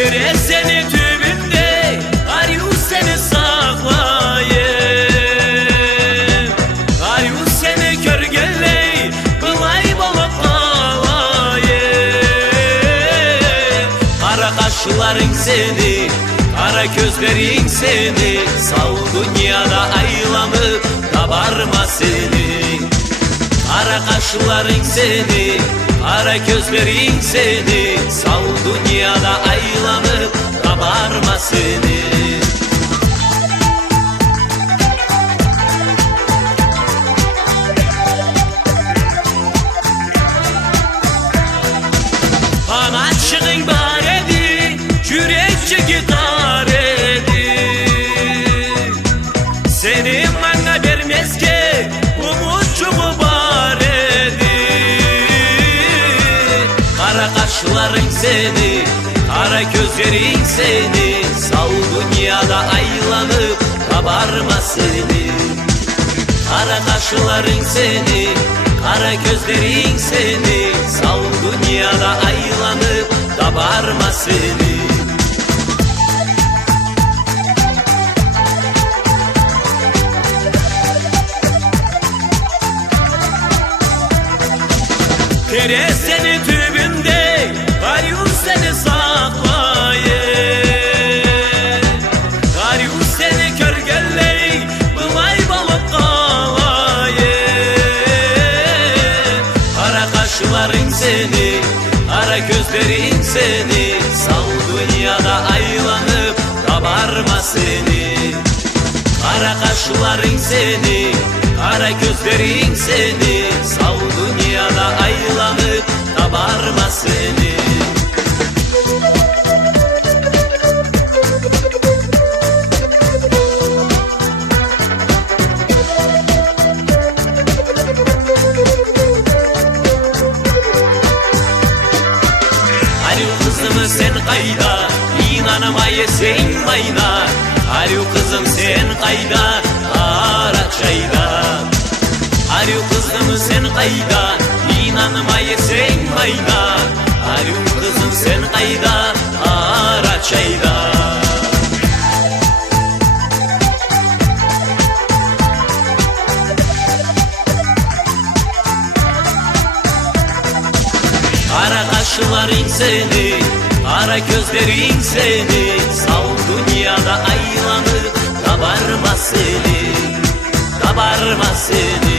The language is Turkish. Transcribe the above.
Terezenin tübünde arıyor seni saklayıp, arıyor seni körgelley bulay bulup alayıp. Kara kaşların seni, kara gözlerin seni, sağ dünyada aylanıp kabarma seni. Kara kaşların seni, kara gözlerin seni, sağ dünyada aylanıp kabarma seni. Anacığın bar edi, yürekçi gitar edi. Seni bana vermez ki umutçumu var edi. Kara kaşların seni, kara gözlerin seni, sağ dünyada aylanıp kabarma seni. Kara kaşların seni, kara gözlerin seni, sağ dünyada aylanıp kabarma seni. Terezenin tübünde arıyor seni saklayıp, arıyor seni körgelley bulay balıp kalayıp. Kara kaşların seni, kara gözlerin seni, sağ dünyada aylanıp kabarma seni. Kara kaşların seni, kara gözlerin seni, sağ dünyada aylanıp kabarma seni. Arıyor kızım sen kayda, inanamaya sen mayda. Arıyor kızım sen kayda, ara çayda. Arıyor kızım sen kayda, inanmaya sen mayda. Arıyor kızım sen kayda, ara çayda. Kara kaşların seni, kara gözlerin seni, sağ dünyada aylanıp kabarma seni, kabarma seni.